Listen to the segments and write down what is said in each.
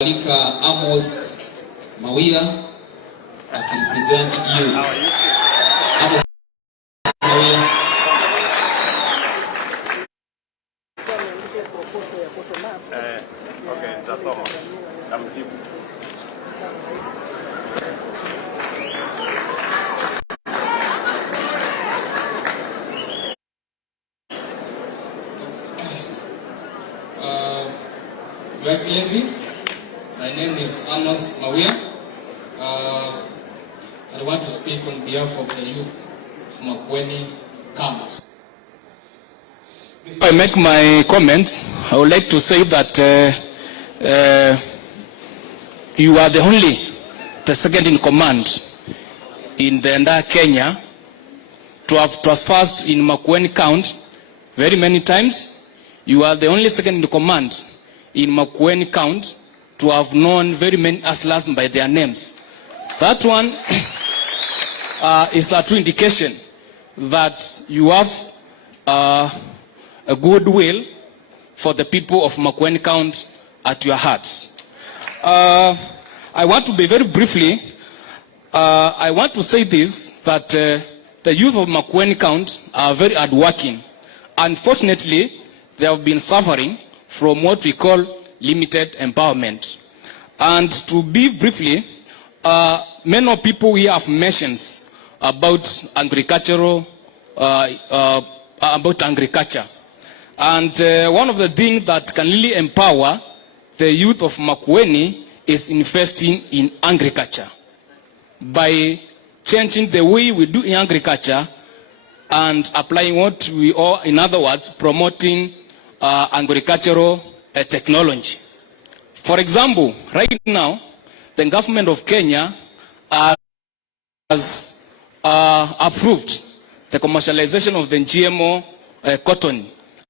Alika Amos Mawia akirepresent you. Amos Mawia. Okay, nitasoma. Namjibu. Your Excellency, my name is Amos Mawia. I want to speak on behalf of the youth of Makueni County. Before I make my comments, I would like to say that you are the second in command in the entire Kenya to have trespassed in Makueni County very many times. You are the only second in command in Makueni County to have known very many hustlers by their names. That one is a true indication that you have a goodwill for the people of Makueni County at your heart. I want to be very briefly, I want to say this, that the youth of Makueni County are very hardworking. Unfortunately, they have been suffering from what we call limited empowerment. And to be briefly, many people here have mentioned about agriculture. And one of the things that can really empower the youth of Makueni is investing in agriculture. By changing the way we do in agriculture and applying what we are, in other words, promoting agricultural technology. For example, right now, the government of Kenya has approved the commercialization of the GMO cotton.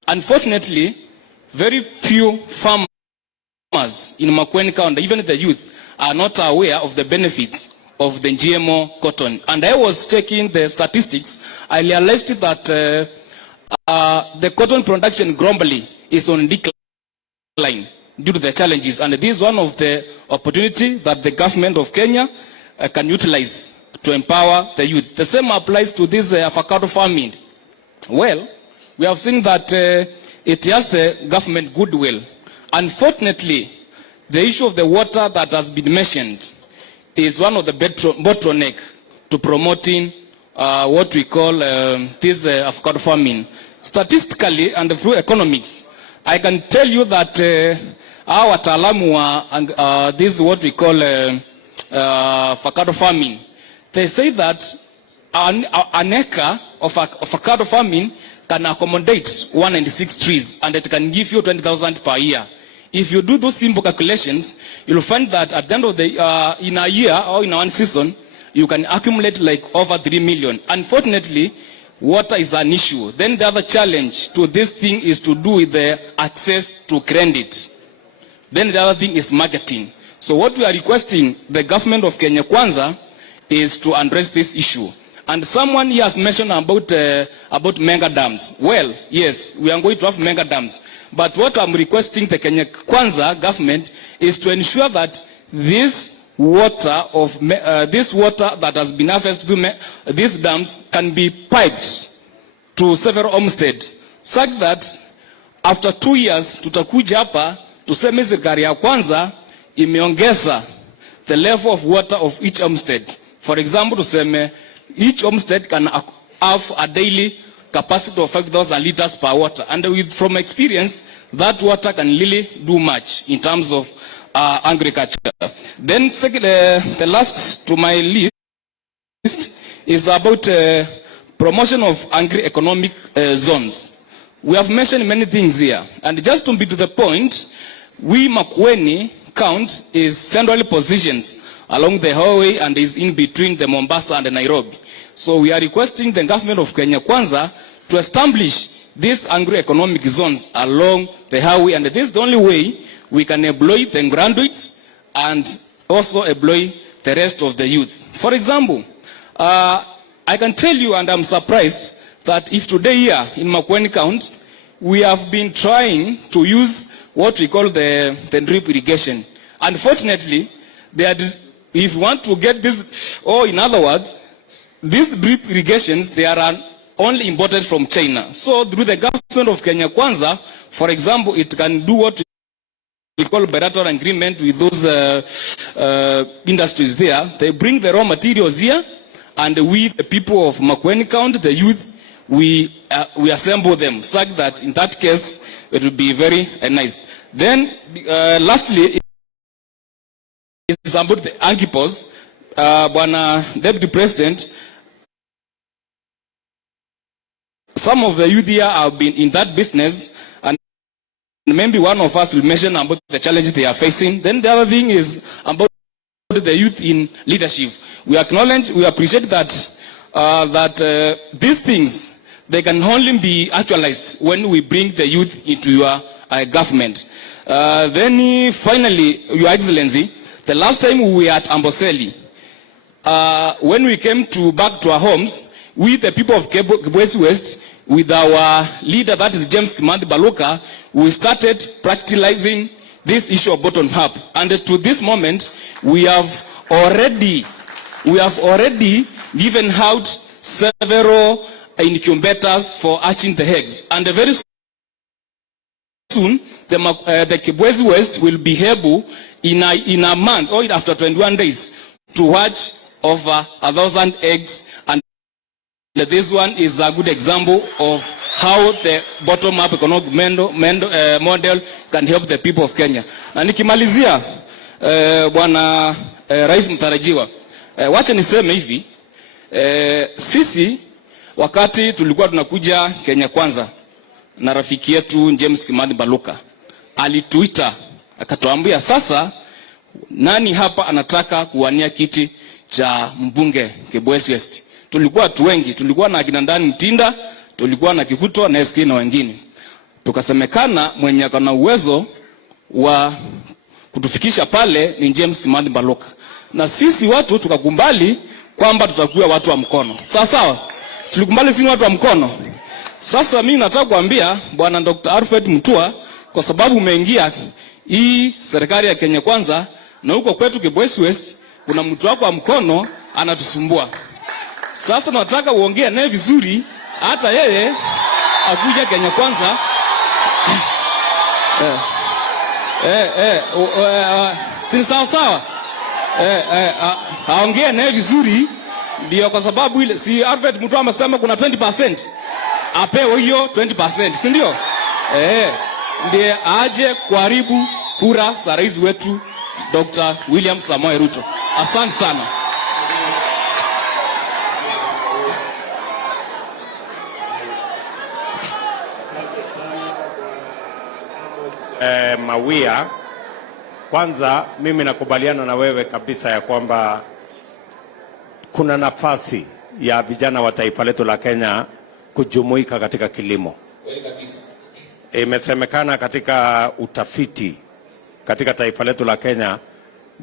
Unfortunately, very few farmers in Makueni County, even the youth, are not aware of the benefits of the GMO cotton. And I was checking the statistics. I realized that the cotton production globally is on decline due to the challenges. And this is one of the opportunities that the government of Kenya can utilize to empower the youth. The same applies to this avocado farming. Well, we have seen that it has the government goodwill. Unfortunately, the issue of the water that has been mentioned is one of the bottleneck to promoting what we call this avocado farming. Statistically and through economics, I can tell you that our wataalamu this is what we call avocado farming. They say that an acre of avocado farming can accommodate 196 trees, and it can give you 20,000 per year. If you do those simple calculations, you'll find that at the end of the in a year or in one season, you can accumulate like over 3 million. Unfortunately, water is an issue. Then the other challenge to this thing is to do with the access to credit. Then the other thing is marketing. So what we are requesting the government of Kenya Kwanza is to address this issue. And someone here has mentioned about mega dams. Well, yes, we are going to have mega dams. But what I'm requesting the Kenya Kwanza government is to ensure that this water that has been harvested through these dams can be piped to several homesteads, such that after 2 years tutakuja hapa tuseme serikali ya kwanza imeongeza the level of water of each homestead. For example, tuseme each homestead can have a daily capacity of 5,000 liters per water. And from experience, that water can really do much in terms of agriculture. Then second, the last to my list is about promotion of agri-economic zones. We have mentioned many things here. And just to be to the point, we Makueni County is centrally positioned along the highway and is in between the Mombasa and the Nairobi. So we are requesting the government of Kenya Kwanza to establish these agri-economic zones along the highway, and this is the only way we can employ the graduates and also employ the rest of the youth. For example, I can tell you, and I'm surprised, that if today here in Makueni County, we have been trying to use what we call the drip irrigation. Unfortunately, if you want to get this, or in other words, these drip irrigations, they are only imported from China. So through the government of Kenya Kwanza, for example, it can do what we call bilateral agreement with those industries there. They bring the raw materials here, and we, the people of Makueni County, the youth, we assemble them, such that in that case, it will be very nice. Then, lastly, it's about the Ankipos. Bwana Deputy President, some of the youth here have been in that business, and maybe one of us will mention about the challenges they are facing. Then the other thing is about the youth in leadership. We acknowledge, we appreciate that these things, they can only be actualized when we bring the youth into your government. Then finally, Your Excellency, the last time we were at Amboseli, when we came back to our homes, we, the people of Kibwezi West, with our leader, that is James Kimandi Baluka, we started practicalizing this issue of bottom up. And to this moment, we have already given out several incubators for hatching the eggs. And very soon, the Kibwezi West will be able, in a month, or after 21 days, to hatch over 1,000 eggs. And this one is a good example of how the bottom-up economic model can help the people of Kenya. Na nikimalizia, Bwana Rais Mtarajiwa, wacha niseme hivi, sisi wakati tulikuwa tunakuja Kenya Kwanza na rafiki yetu James Kimani Baluka, alituita akatuambia, sasa nani hapa anataka kuwania kiti cha mbunge Kibwezi West? Tulikuwa watu wengi, tulikuwa na akina Ndani Mtinda, tulikuwa na Kikuto na SK na wengine. Tukasemekana mwenye akana uwezo wa kutufikisha pale ni James Kimani Baluka. Na sisi watu tukakumbali kwamba tutakuwa watu wa mkono. Sawa sawa? Tulikumbali sisi watu wa mkono. Sasa mimi nataka kuambia Bwana Dr. Alfred Mutua, kwa sababu umeingia hii serikali ya Kenya Kwanza, na huko kwetu Kibwezi West kuna mtu wako wa mkono anatusumbua. Sasa nataka uongee naye vizuri, hata yeye akuja Kenya Kwanza. Si sawa sawa? Aongee naye vizuri, ndio, kwa sababu ile si Alfred Mutua amesema kuna 20%. Apewe hiyo 20%, si ndio? Ndiye aje kuharibu kura za rais wetu Dr. William Samoei Ruto. Asante sana. Mawia, kwanza mimi nakubaliana na wewe kabisa ya kwamba kuna nafasi ya vijana wa taifa letu la Kenya kujumuika katika kilimo. Kweli kabisa. Imesemekana katika utafiti katika taifa letu la Kenya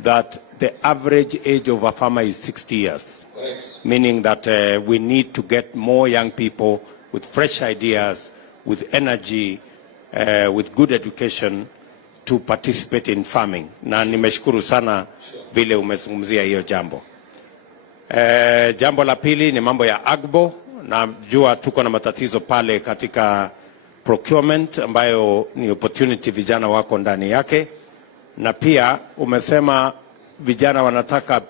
that the average age of a farmer is 60 years. Correct. Meaning that we need to get more young people with fresh ideas, with energy, with good education to participate in farming. Na nimeshukuru sana vile umezungumzia hiyo jambo. Jambo la pili ni mambo ya agbo. Najua tuko na matatizo pale katika procurement ambayo ni opportunity vijana wako ndani yake. Na pia umesema vijana wanataka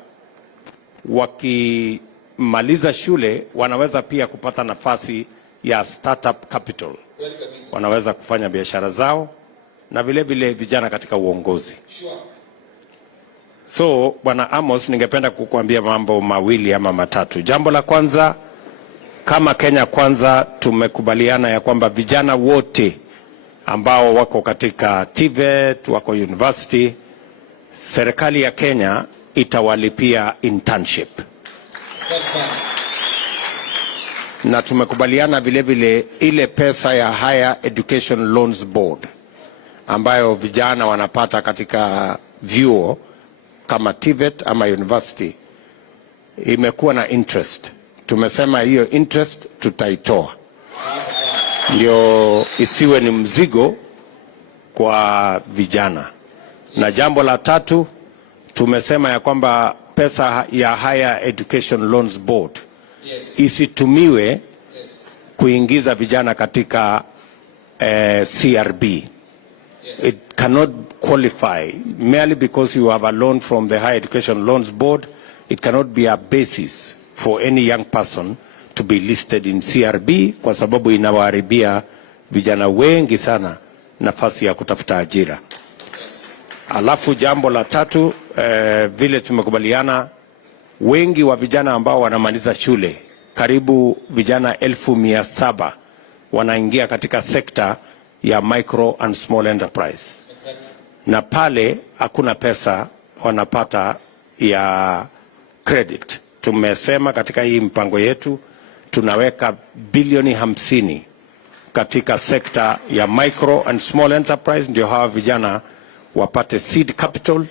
wakimaliza shule wanaweza pia kupata nafasi ya startup capital. Wanaweza kufanya biashara zao na vile vile vijana katika uongozi. So Bwana Amos, ningependa kukuambia mambo mawili ama matatu. Jambo la kwanza, kama Kenya Kwanza tumekubaliana ya kwamba vijana wote ambao wako katika TVET, wako university, serikali ya Kenya itawalipia internship. Sasa. Na tumekubaliana vile vile ile pesa ya Higher Education Loans Board ambayo vijana wanapata katika vyuo kama TVET ama university imekuwa na interest. Tumesema hiyo interest tutaitoa, ndio isiwe ni mzigo kwa vijana. Na jambo la tatu, tumesema ya kwamba pesa ya Higher Education Loans Board isitumiwe kuingiza vijana katika CRB. It cannot qualify merely because you have a loan from the Higher Education Loans Board. It cannot be a basis for any young person to be listed in CRB, kwa sababu inawaharibia vijana wengi sana nafasi ya kutafuta ajira. Alafu jambo la tatu, vile tumekubaliana, wengi wa vijana ambao wanamaliza shule, karibu vijana 1700 wanaingia katika sekta ya micro and small enterprise. Na pale hakuna pesa wanapata ya credit. Tumesema katika hii mpango yetu tunaweka bilioni 50 katika sekta ya micro and small enterprise, ndio hawa vijana wapate seed capital,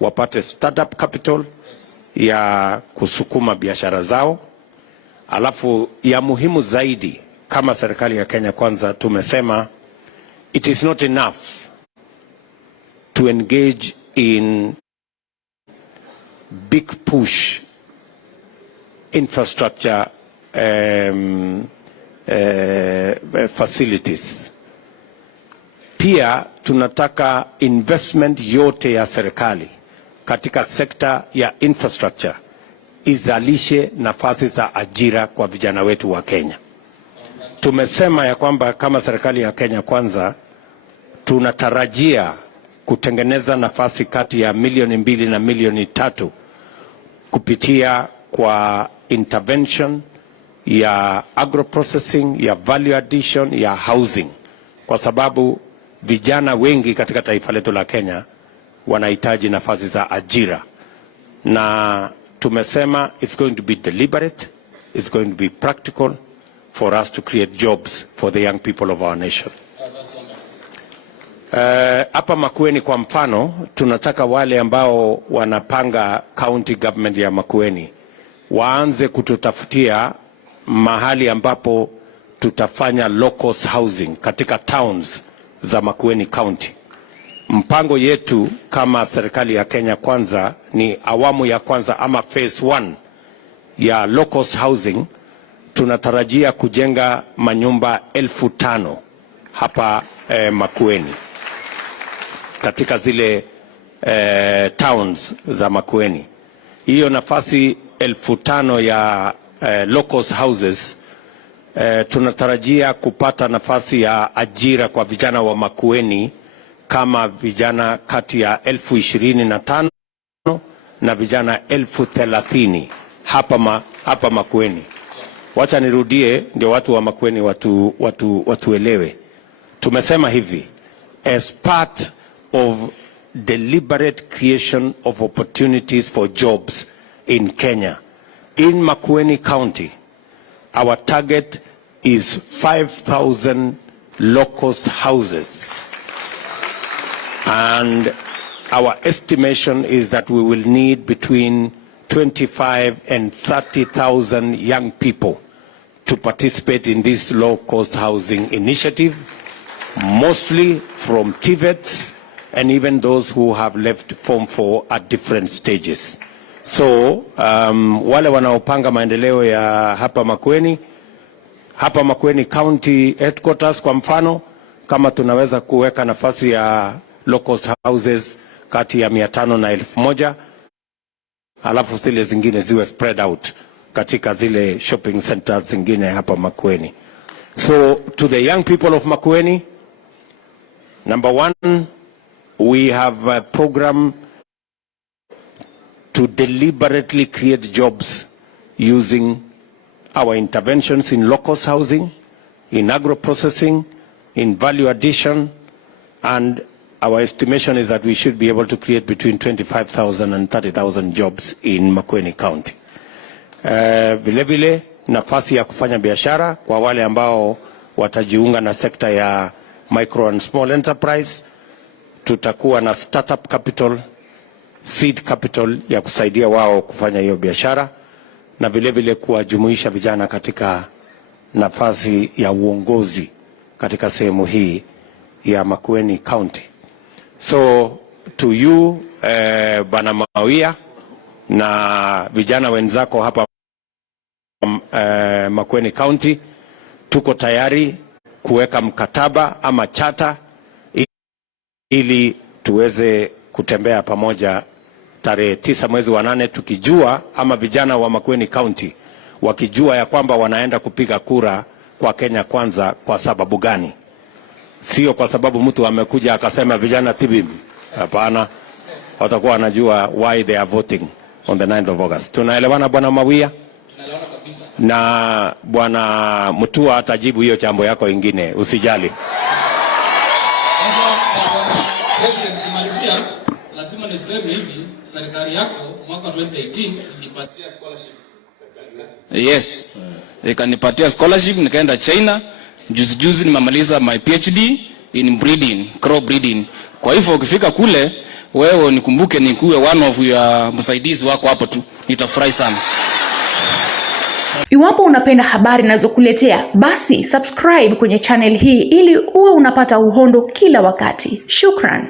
wapate startup capital ya kusukuma biashara zao. Alafu ya muhimu zaidi, kama serikali ya Kenya Kwanza tumesema it is not enough to engage in big push infrastructure facilities. Pia tunataka investment yote ya serikali katika sekta ya infrastructure izalishe nafasi za ajira kwa vijana wetu wa Kenya. Tumesema ya kwamba kama serikali ya Kenya Kwanza tunatarajia kutengeneza nafasi kati ya 2 na 3 milioni kupitia kwa intervention ya agroprocessing, ya value addition, ya housing, kwa sababu vijana wengi katika taifa letu la Kenya wanahitaji nafasi za ajira. Na tumesema it's going to be deliberate, it's going to be practical for us to create jobs for the young people of our nation. Hapa Makueni kwa mfano, tunataka wale ambao wanapanga county government ya Makueni waanze kututafutia mahali ambapo tutafanya local housing katika towns za Makueni County. Mpango yetu kama serikali ya Kenya Kwanza ni awamu ya kwanza ama phase 1 ya local housing. Tunatarajia kujenga manyumba 5,000 hapa Makueni katika zile towns za Makueni. Hiyo nafasi 5,000 ya local houses, tunatarajia kupata nafasi ya ajira kwa vijana wa Makueni kama vijana kati ya 25,000 na vijana 30,000 hapa Makueni. Wacha nirudie ndio watu wa Makueni watuelewe. Tumesema hivi, as part of deliberate creation of opportunities for jobs in Kenya, in Makueni County, our target is 5,000 local houses. And our estimation is that we will need between 25 and 30,000 young people to participate in this low-cost housing initiative, mostly from TVETs and even those who have left Form 4 at different stages. So, wale wanaopanga maendeleo ya hapa Makueni County Headquarters kwa mfano, kama tunaweza kuweka nafasi ya local houses kati ya 500 na 1,000, alafu zile zingine ziwe spread out katika zile shopping centers zingine hapa Makueni. So to the young people of Makueni, number 1, we have a program to deliberately create jobs using our interventions in local housing, in agro-processing, in value addition, and our estimation is that we should be able to create between 25,000 and 30,000 jobs in Makueni County. Vile vile nafasi ya kufanya biashara kwa wale ambao watajiunga na sekta ya micro and small enterprise. Tutakuwa na startup capital, seed capital ya kusaidia wao kufanya hiyo biashara, na vile vile kuwajumuisha vijana katika nafasi ya uongozi katika sehemu hii ya Makueni County. So to you Bwana Mawia na vijana wenzako hapa Makueni County, tuko tayari kuweka mkataba ama chata ili tuweze kutembea pamoja tarehe 9 mwezi wa 8, tukijua ama vijana wa Makueni County wakijua ya kwamba wanaenda kupiga kura kwa Kenya Kwanza. Kwa sababu gani? Sio kwa sababu mtu amekuja akasema vijana tibim. Hapana, watakuwa wanajua why they are voting on the 9th of August. Tunaelewana Bwana Mawia? Tunaelewana kabisa. Na Bwana Mutua atajibu hiyo jambo yako ingine, usijali. Sasa President, kimalizia lazima niseme hivi, serikali yako mwaka 2018 ilipatia scholarship. Yes. Ikanipatia scholarship, nikaenda China. Juzi nimemaliza my PhD in breeding, crow breeding. Kwa hivyo ukifika kule wewe nikumbuke nikuwe one of your msaidizi wako hapo tu. Nitafurahi sana. Iwapo unapenda habari ninazokuletea, basi subscribe kwenye channel hii ili uwe unapata uhondo kila wakati. Shukran.